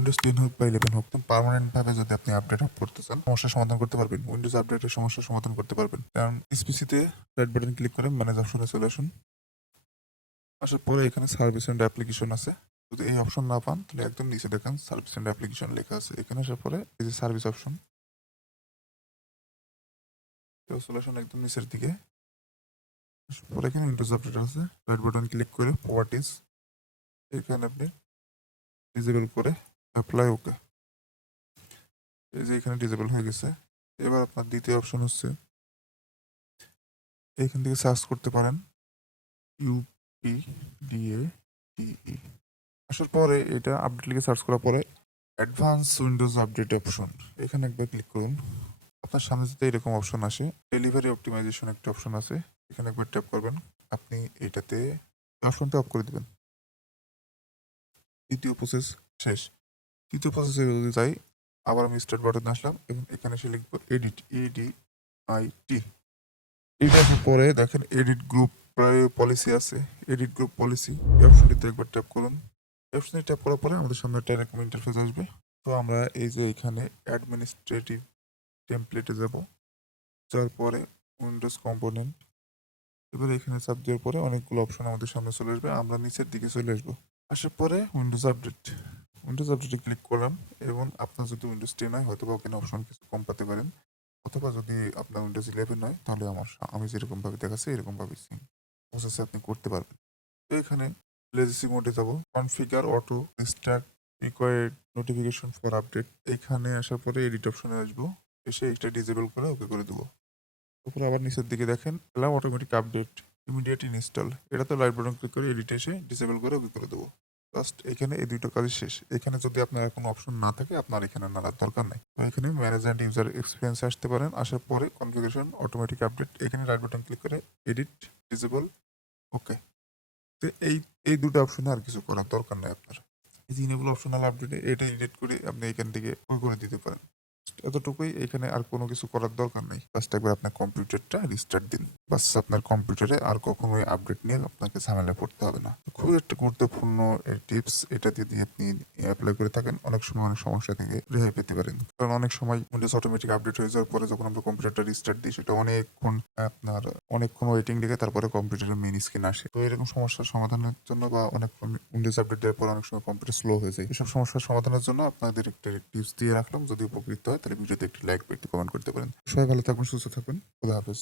Windows 10 হোক বা 11 হোক, পার্মানেন্ট ভাবে যদি আপনি আপডেট আপ করতে চান, সমস্যার সমাধান করতে পারবেন, উইন্ডোজ আপডেটের সমস্যার সমাধান করতে পারবেন। কারণ পিসিতে রাইট বাটন ক্লিক করে ম্যানেজ অপশনে চলে আসুন। আসার পরে এখানে সার্ভিস এন্ড অ্যাপ্লিকেশন আছে। যদি এই অপশন না পান তাহলে একদম নিচে দেখেন সার্ভিস এন্ড অ্যাপ্লিকেশন লেখা আছে। এখানে আসার পরে এই যে সার্ভিস অপশন, চলে আসুন একদম নিচের দিকে। পরে এখানে উইন্ডোজ আপডেট আছে, রাইট বাটন ক্লিক করে প্রপার্টিজ এখানে আপনি ডিসেবল করে অ্যাপ্লাই ওকে। এই যে এখানে ডিসেবল হয়ে গেছে। এবার আপনার দ্বিতীয় অপশন হচ্ছে এখান থেকে সার্চ করতে পারেন UPDATE। আসার পরে এটা আপডেট লিখে সার্চ করার পরে অ্যাডভান্স উইন্ডোজ আপডেট অপশন এখানে একবার ক্লিক করুন। আপনার সামনে যদি এরকম অপশন আসে, ডেলিভারি অপটিমাইজেশন একটা অপশন আছে, এখানে একবার ট্যাপ করবেন। আপনি এটাতে অপশনটা অফ করে দিবেন। দ্বিতীয় প্রসেস শেষ। তৃতীয় প্রসেসে যদি যাই, আবার আমি স্টার্ট বাটনে আসলাম এবং এখানে এসে লিখবো এডিট, EDIT। এটার পরে দেখেন এডিট গ্রুপ পলিসি আছে, এডিট গ্রুপ পলিসি এই অপশনটিতে একবার ট্যাপ করুন। এই অপশনে ট্যাপ করার পরে আমাদের সামনে একটা এরকম ইন্টারফেস আসবে। তো আমরা এই যে এখানে অ্যাডমিনিস্ট্রেটিভ টেমপ্লেটে যাব, যাওয়ার পরে উইন্ডোজ কম্পোনেন্ট, এবার এখানে চাপ দেওয়ার পরে অনেকগুলো অপশন আমাদের সামনে চলে আসবে। আমরা নিচের দিকে চলে আসবো। আসার পরে উইন্ডোজ আপডেটে ক্লিক করলাম এবং আপনার যদি উইন্ডোজ 10 হয় হয়তো বা ওখানে অপশন কিছু কম পেতে পারেন, অথবা যদি আপনার উইন্ডোজ 11 হয় তাহলে আমি যেরকম ভাবে দেখাচ্ছি এরকম ভাবে প্রসেসে আপনি করতে পারবেন। তো এখানে লেজিসি মোডে যাব, configure auto restart required notification for update, এখানে আসার পরে এডিট অপশনে আসবো, এসে এটা ডিসেবল করে ওকে করে দেবো। তারপরে আবার নিচের দিকে দেখেন allow automatic update immediate install, এটা তো রাইট বাটন ক্লিক করে এডিট এসে ডিসেবল করে ওকে করে দেবো। জাস্ট এখানে এই দুটো কাজ শেষ। এখানে যদি আপনার কোনো অপশন না থাকে আপনার এখানে নাড়ার দরকার নেই। তো এখানে ম্যানেজ অ্যান্ড ইউজার এক্সপিরিয়েন্স আসতে পারেন। আসার পরে কনফিগারেশন অটোমেটিক আপডেট, এখানে রাইট বাটন ক্লিক করে এডিট ডিসেবল ওকে। তো এই দুটো অপশনে আর কিছু করার দরকার নেই আপনার। এই যে ইনেবল অপশনাল আপডেটে এটা এডিট করে আপনি এখান থেকে ওই করে দিতে পারেন। এতটুকুই, এখানে আর কোনো কিছু করার দরকার নেই। জাস্ট একবার আপনার কম্পিউটারটা রিস্টার্ট দিন, বাস আপনার কম্পিউটারে আর কখনোই আপডেট নিয়ে আপনাকে ঝামেলা পড়তে হবে না। খুবই একটা গুরুত্বপূর্ণ টিপস, এটা যদি আপনি অ্যাপ্লাই করে থাকেন অনেক সময় অনেক সমস্যা থেকে রেহাই পেতে পারেন। কারণ অনেক সময় উইন্ডোজ অটোমেটিক আপডেট হয়ে যাওয়ার পরে যখন আমরা কম্পিউটারটা রিস্টার্ট দিই সেটা অনেকক্ষণ ওয়েটিং রেখে তারপরে কম্পিউটারের মেইন স্ক্রিন আসে। তো এরকম সমস্যার সমাধানের জন্য বা অনেকক্ষণ উইন্ডোজ আপডেট দেওয়ার পর অনেক সময় কম্পিউটার স্লো হয়ে যায়, এসব সমস্যার সমাধানের জন্য আপনাদের একটা টিপস দিয়ে রাখলাম। যদি উপকৃত হয় তাহলে ভিডিওতে একটি লাইক করতে কমেন্ট করতে পারেন। সবাই ভালো থাকবেন, সুস্থ থাকবেন, খোদা হাফেজ।